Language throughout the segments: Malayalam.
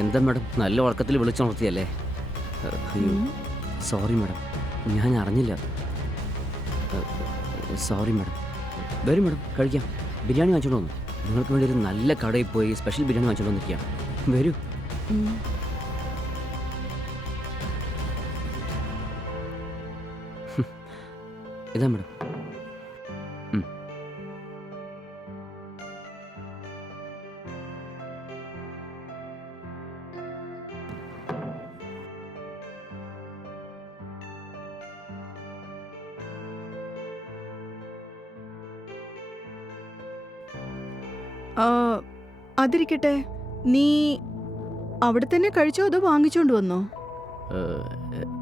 എന്താ മാഡം, നല്ല ഉറക്കത്തിൽ വിളിച്ചുണർത്തിയല്ലേ? അയ്യോ, സോറി മാഡം, ഞാൻ അറിഞ്ഞില്ല. Sorry madam. വരും മാഡം, കഴിക്കാം. ബിരിയാണി വാങ്ങിച്ചോണ്ട് വന്നു. നിങ്ങൾക്ക് വേണ്ടി ഒരു നല്ല കടയിൽ പോയി സ്പെഷ്യൽ ബിരിയാണി വാങ്ങിച്ചോണ്ട് വന്നിരിക്കാം. വരൂ. ഇതാ മാഡം. അതിരിക്കട്ടെ, നീ അവിടെ തന്നെ കഴിച്ചോ അതോ വാങ്ങിച്ചോണ്ട് വന്നോ?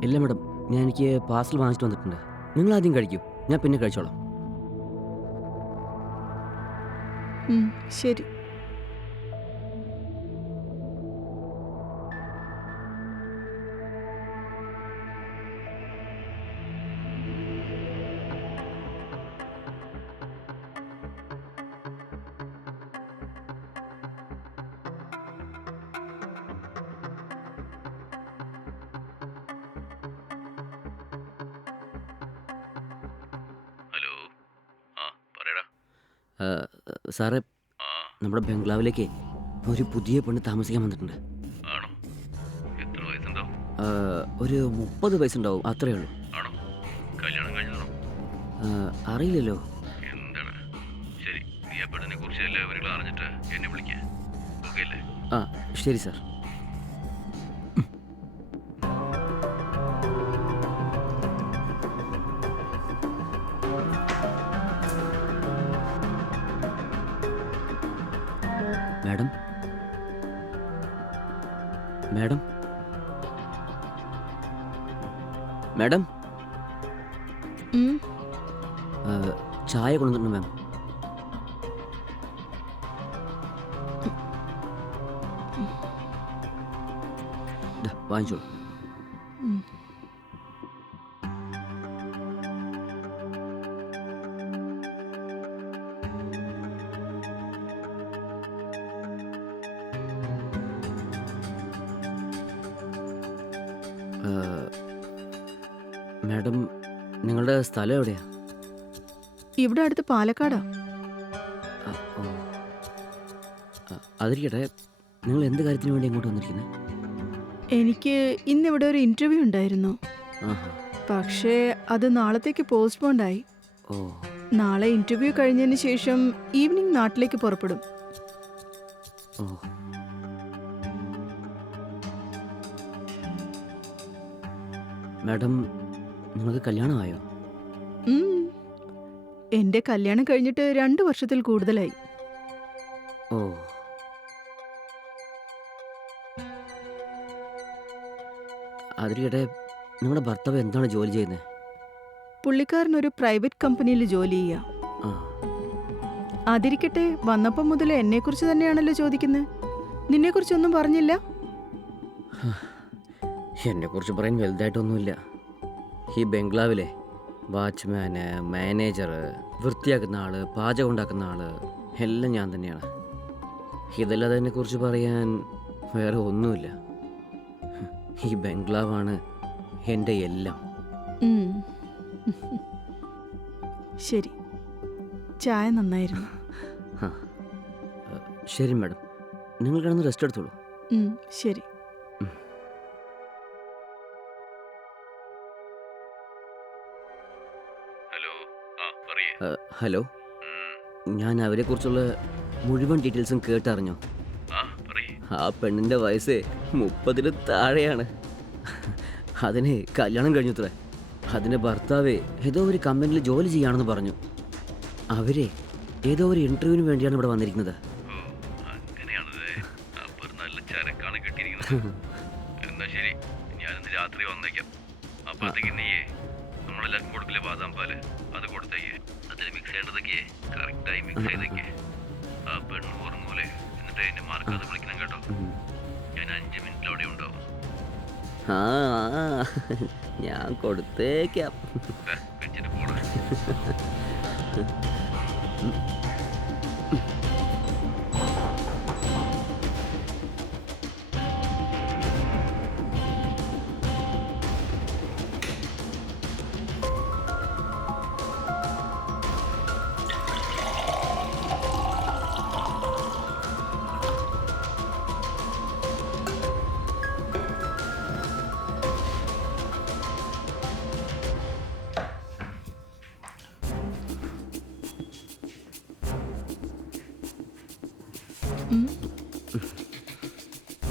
ഇല്ല മാഡം, എനിക്ക് പാർസൽ വാങ്ങിച്ചിട്ട് വന്നിട്ടുണ്ട്. നിങ്ങൾ ആദ്യം കഴിക്കൂ, ഞാൻ പിന്നെ കഴിച്ചോളാം. ശരി. ഹലോ, ആ പറയടാ. സാറേ, നമ്മുടെ ബംഗ്ലാവിലേക്ക് ഒരു പുതിയ പെണ്ണ് താമസിക്കാൻ വന്നിട്ടുണ്ട്. ആണോ? എത്ര വയസ്സുണ്ടാവും? ഒരു 30 വയസ്സുണ്ടാവും, അത്രയേ ഉള്ളൂ. ആണോ? കല്യാണം കഴിഞ്ഞതാണോ? അറിയില്ലല്ലോ. എന്താണ്? ശരി, നീ ആ പെണ്ണിനെ കുറിച്ച് എല്ലാ വിവരങ്ങളും അറിഞ്ഞിട്ട് എന്നെ വിളിക്കുക. ഓക്കെ അല്ലേ? ആ ശരി സാർ. മാഡം, മാഡം, മാഡം, ചായ കൊണ്ടുവന്നിട്ടുണ്ട് മാം. വാങ്ങിച്ചോളൂ. മാഡം, നിങ്ങളുടെ സ്ഥലം എവിടെയാ? ഇവിടെ അടുത്ത് പാലക്കാടാ. അതിരിക്കട്ടെ, നിങ്ങൾ എന്ത് കാര്യത്തിന് വേണ്ടി ഇങ്ങോട്ട് വന്നിരിക്കുന്നത്? എനിക്ക് ഇന്നിവിടെ ഒരു ഇന്റർവ്യൂ ഉണ്ടായിരുന്നു. പക്ഷേ അത് നാളത്തേക്ക് പോസ്റ്റ്പോണ്ടായി. ഓ, നാളെ ഇന്റർവ്യൂ കഴിഞ്ഞതിന് ശേഷം ഈവനിങ് നാട്ടിലേക്ക് പുറപ്പെടും. ഓ. മാഡം, നിങ്ങൾക്ക് കല്യാണമായോ? എന്റെ കല്യാണം കഴിഞ്ഞിട്ട് 2 വർഷത്തിൽ കൂടുതലായി. ഓ, അതിരിക്കട്ടെ, നിങ്ങളുടെ ഭർത്താവ് എന്താണ് ജോലി ചെയ്യുന്നത്? പുള്ളിക്കാരൻ ഒരു പ്രൈവറ്റ് കമ്പനിയിൽ ജോലി ചെയ്യാ. ആ, അതിരിക്കട്ടെ, വന്നപ്പം മുതൽ എന്നെക്കുറിച്ച് തന്നെയാണല്ലോ ചോദിക്കുന്നത്. നിന്നെക്കുറിച്ചൊന്നും പറഞ്ഞില്ല? എന്നെക്കുറിച്ച് പറയാൻ വലുതായിട്ടൊന്നുമില്ല. ഈ ബംഗ്ലാവിലെ വാച്ച്മാന്, മാനേജർ, വൃത്തിയാക്കുന്ന ആള്, പാചകം ഉണ്ടാക്കുന്ന ആള് എല്ലാം ഞാൻ തന്നെയാണ്. ഇതല്ലാതെ എന്നെക്കുറിച്ച് പറയാൻ വേറെ ഒന്നുമില്ല. ഈ ബംഗ്ലാവാണ് എൻ്റെ എല്ലാം. ശരി, ചായ നന്നായിരുന്നു. ശരി മാഡം, നിങ്ങൾ കിടന്ന് റെസ്റ്റ് എടുത്തോളൂ. ശരി. ഹലോ, ആ പറയേ. ഹലോ, ഞാൻ അവരെക്കുറിച്ചുള്ള മുഴുവൻ ഡീറ്റെയിൽസും കേട്ടറിഞ്ഞു. ആ പറയേ. ആ പെണ്ണിൻ്റെ വയസ്സ് 30-ന് താഴെയാണ്. അതിന് കല്യാണം കഴിഞ്ഞത്രേ. അതിൻ്റെ ഭർത്താവ് ഏതോ ഒരു കമ്പനിയിൽ ജോലി ചെയ്യാണെന്ന് പറഞ്ഞു. അവരെ ഏതോ ഒരു ഇൻ്റർവ്യൂവിന് വേണ്ടിയാണ് ഇവിടെ വന്നിരിക്കുന്നത്. ഓ, അങ്ങനെയാണല്ലേ. അപ്പോൾ നല്ല ചരക്കാണ് കിട്ടിയിരിക്കുന്നത്. എന്നാ ശരി, ഞാനിന്ന് രാത്രി വന്നേക്കാം. അപ്പോഴത്തേക്ക് നീയേ നമ്മളെല്ലാവർക്കും കൊടുക്കില്ലേ ബാദാം പാല്, അത് കൊടുത്തേക്ക്. അതിന് മിക്സ് ചെയ്യേണ്ടതൊക്കെ കറക്റ്റായി മിക്സ് ചെയ്തേക്ക്. ആ പെണ്ണ് ഉറങ്ങൂലേ, എന്നിട്ട് എന്നെ മറക്കാതെ വിളിക്കണം കേട്ടോ. ഞാൻ 5 മിനിറ്റിൽ അവിടെ ഉണ്ടാവും. ആ, ഞാൻ കൊടുത്തേക്കാം. വെച്ചിട്ട് പോടാ. ഉം.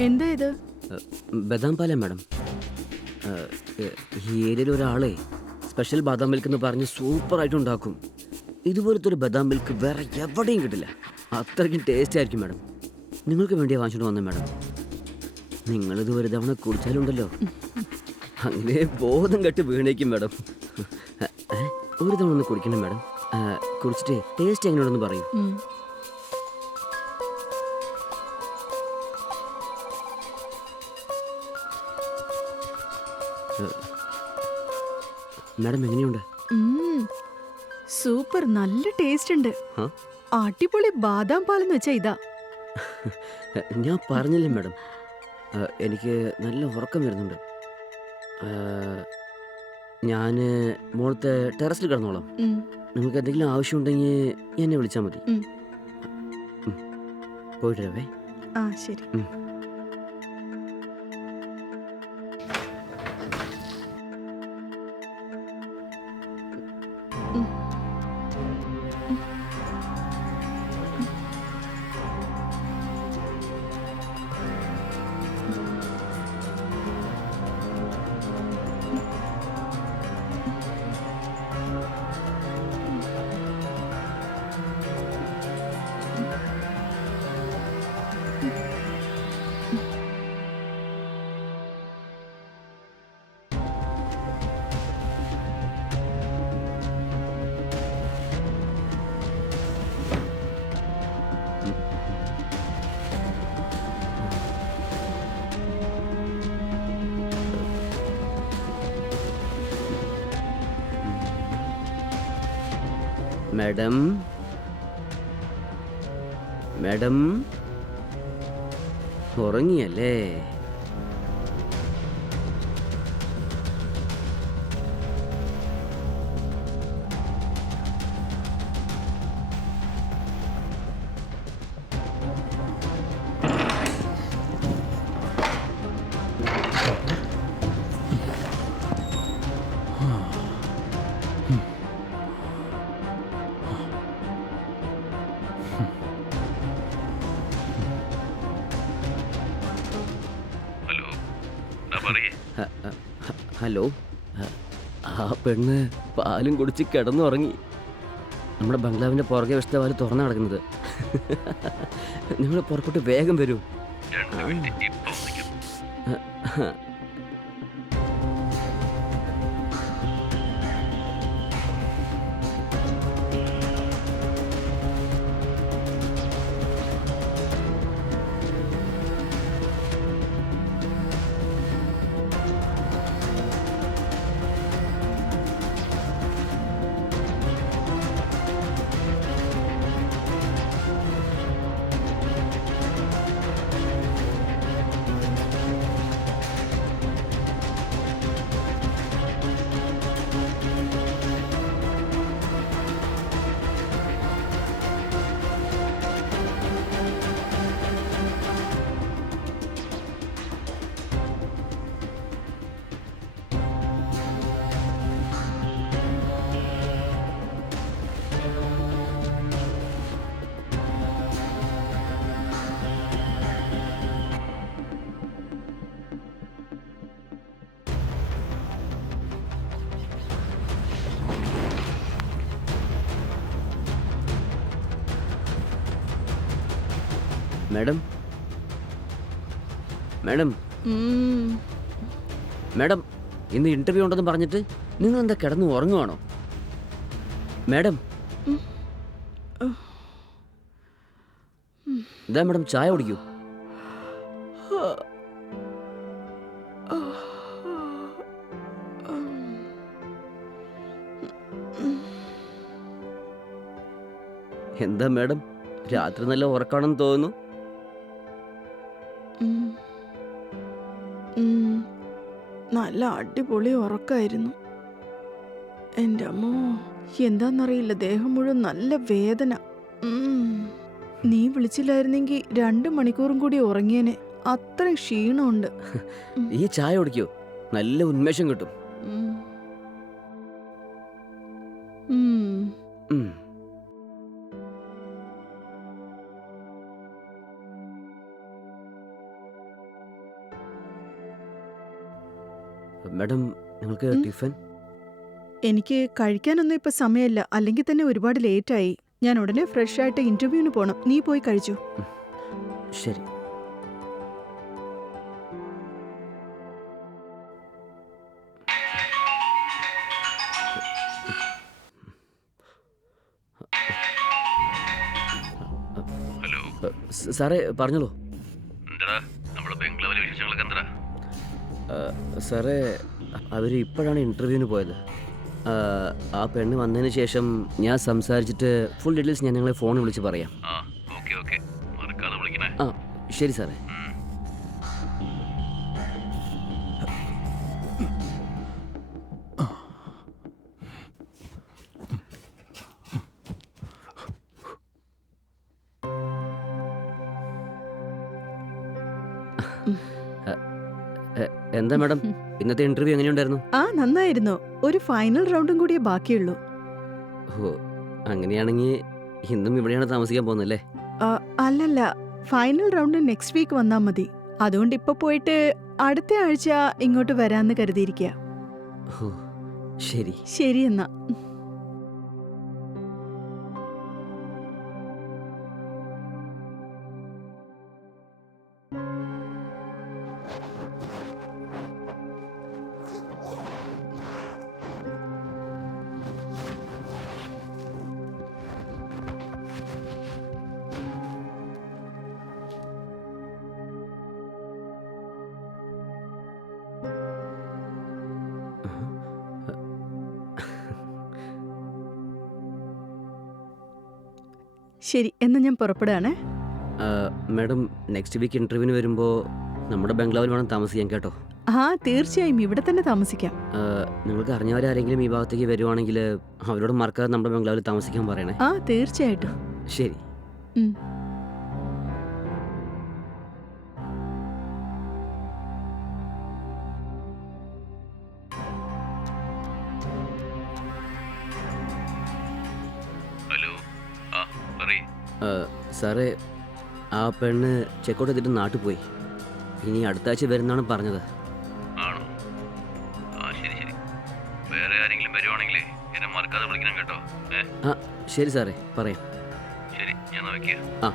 എന്താ ഇത്? ബദാം പാലേ മാഡം. ഈ ഏരിയയിൽ ഒരാളെ സ്പെഷ്യൽ ബാദാം മിൽക്ക് എന്ന് പറഞ്ഞ് സൂപ്പറായിട്ട് ഉണ്ടാക്കും. ഇതുപോലത്തെ ഒരു ബദാം മിൽക്ക് വേറെ എവിടെയും കിട്ടില്ല. അത്രയ്ക്കും ടേസ്റ്റ് ആയിരിക്കും മാഡം. നിങ്ങൾക്ക് വേണ്ടിയാണ് വാങ്ങിച്ചിട്ട് വന്നത് മാഡം. നിങ്ങളിത് ഒരു തവണ കുടിച്ചാലുണ്ടല്ലോ, അങ്ങനെ ബോധം കെട്ട് വീണേക്കും മാഡം. ഒരു തവണ ഒന്ന് കുടിക്കണം മാഡം. കുടിച്ചിട്ട് ടേസ്റ്റ് എങ്ങനെയുണ്ടെന്ന് പറയൂ. ഉം. മാഡം എങ്ങനെയുണ്ട്? ഉം. സൂപ്പർ, നല്ല ടേസ്റ്റ് ഉണ്ട്. ആ? അടിപൊളി ബാദാം പാലെന്ന് വെച്ചാ ഇതാ. ഞാൻ പറഞ്ഞില്ലേ മാഡം, എനിക്ക് നല്ല ഉറക്കം വരുന്നുണ്ട്. ഞാൻ മുകളത്തെ ടെറസിൽ കിടന്നോളാം. ഉം. നിങ്ങൾക്ക് എന്തെങ്കിലും ആവശ്യമുണ്ടെങ്കിൽ എന്നെ വിളിച്ചാൽ മതി. ഉം. പോയിട്ട് വരാവേ. ആ ശരി. മാഡം, മാഡം ഉറങ്ങിയല്ലേ? ഹലോ, പറയേ. ഹലോ, ആ പെണ്ണ് പാലും കുടിച്ച് കിടന്നുറങ്ങി. നമ്മുടെ ബംഗ്ലാവിൻ്റെ പുറകെ വശത്തെ വാല് തുറന്നു കിടക്കുന്നത്. നിങ്ങൾ പുറപ്പെട്ട് വേഗം വരൂ. 2 മിനിറ്റ് ഇപ്പം വന്നിക്കും. മാഡം, മാഡം, ഉം. മാഡം, ഇന്ന് ഇന്റർവ്യൂ ഉണ്ടെന്ന് പറഞ്ഞിട്ട് നിങ്ങൾ എന്താ കിടന്ന് ഉറങ്ങുവാണോ? മാഡം, ഇതാ മാഡം ചായ കുടിക്കൂ. എന്താ മാഡം, രാത്രി നല്ല ഉറക്കാണെന്ന് തോന്നുന്നു. ഉം. ഉം. നല്ല അടിപൊളി ഉറക്കായിരുന്നു. എൻ്റെ അമ്മോ, എന്താന്നറിയില്ല, ദേഹം മുഴുവൻ നല്ല വേദന. ഉം. നീ വിളിച്ചില്ലായിരുന്നെങ്കിൽ 2 മണിക്കൂറും കൂടി ഉറങ്ങിയേനെ. അത്രയും ക്ഷീണമുണ്ട്. ഈ ചായ കുടിക്കൂ, നല്ല ഉന്മേഷം കിട്ടും. ഉം. ഉം. ഉം. മാഡം നിങ്ങൾക്ക് ടിഫിൻ? എനിക്ക് കഴിക്കാനൊന്നും ഇപ്പൊ സമയമില്ല, അല്ലെങ്കിൽ തന്നെ ഒരുപാട് ലേറ്റായി. ഞാൻ ഉടനെ ഫ്രഷ് ആയിട്ട് ഇന്റർവ്യൂവിന് പോണം. നീ പോയി കഴിച്ചു. ശരി. ഹലോ, സാറേ പറഞ്ഞോളൂ. എന്താടാ നമ്മുടെ ബംഗ്ലാവിലെ വിശേഷങ്ങളൊക്കെ എന്താ? സാറേ അവർ ഇപ്പോഴാണ് ഇൻ്റർവ്യൂവിന് പോയത്. ആ പെണ്ണ് വന്നതിന് ശേഷം ഞാൻ സംസാരിച്ചിട്ട് ഫുൾ ഡീറ്റെയിൽസ് ഞാൻ നിങ്ങളെ ഫോണിൽ വിളിച്ച് പറയാം. ആ ഓക്കെ ഓക്കെ, മറക്കാതെ വിളിക്കണേ. ആ ശരി സാറേ. എന്താ മാഡം, ഇന്നത്തെ ഇൻ്റർവ്യൂ എങ്ങനെയുണ്ടായിരുന്നു? ആ നന്നായിരുന്നു. ഒരു ഫൈനൽ റൗണ്ടും കൂടിയേ ബാക്കിയുള്ളൂ. ഓ, അങ്ങനെയാണെങ്കിൽ ഇന്നും ഇവിടെയാണ് താമസിക്കാൻ പോകുന്നല്ലേ? അല്ലല്ല, ഫൈനൽ റൗണ്ട് നെക്സ്റ്റ് വീക്ക് വന്നാ മതി. അതുകൊണ്ട് ഇപ്പൊ പോയിട്ട് അടുത്ത ആഴ്ച ഇങ്ങോട്ട് വരാന്ന് കരുതിയിരിക്കുക. ഓ ശരി. ശരി എന്നാ. ശരി എന്നാ ഞാൻ പുറപ്പെടാണേ. മാഡം നെക്സ്റ്റ് വീക്ക് ഇൻ്റർവ്യൂവിന് വരുമ്പോൾ നമ്മുടെ ബംഗ്ലാവിൽ വേണം താമസിക്കാൻ കേട്ടോ. ആ തീർച്ചയായും ഇവിടെ തന്നെ താമസിക്കാം. നിങ്ങൾക്ക് അറിഞ്ഞവരാരെങ്കിലും ഈ ഭാഗത്തേക്ക് വരുവാണെങ്കിൽ അവരോട് മറക്കാതെ നമ്മുടെ ബംഗ്ലാവിൽ താമസിക്കാൻ പറയണേ. ആ തീർച്ചയായിട്ടും. ശരി. ഉം. ഹലോ, ആ പറയ്. സാറേ ആ പെണ്ണ് ചെക്കൗട്ട് ചെയ്തിട്ട് നാട്ടിൽ പോയി. ഇനി അടുത്ത ആഴ്ച വരുന്നാണ് പറഞ്ഞത്. ആണോ? ആ ശരി ശരി. വേറെ ആരെങ്കിലും വരുവാണെങ്കിലേ എന്നെ മറക്കാതെ വിളിക്കണം കേട്ടോ. ആ ശരി സാറേ, പറയാം. ശരി, ഞാൻ നോക്കിയാ. ആ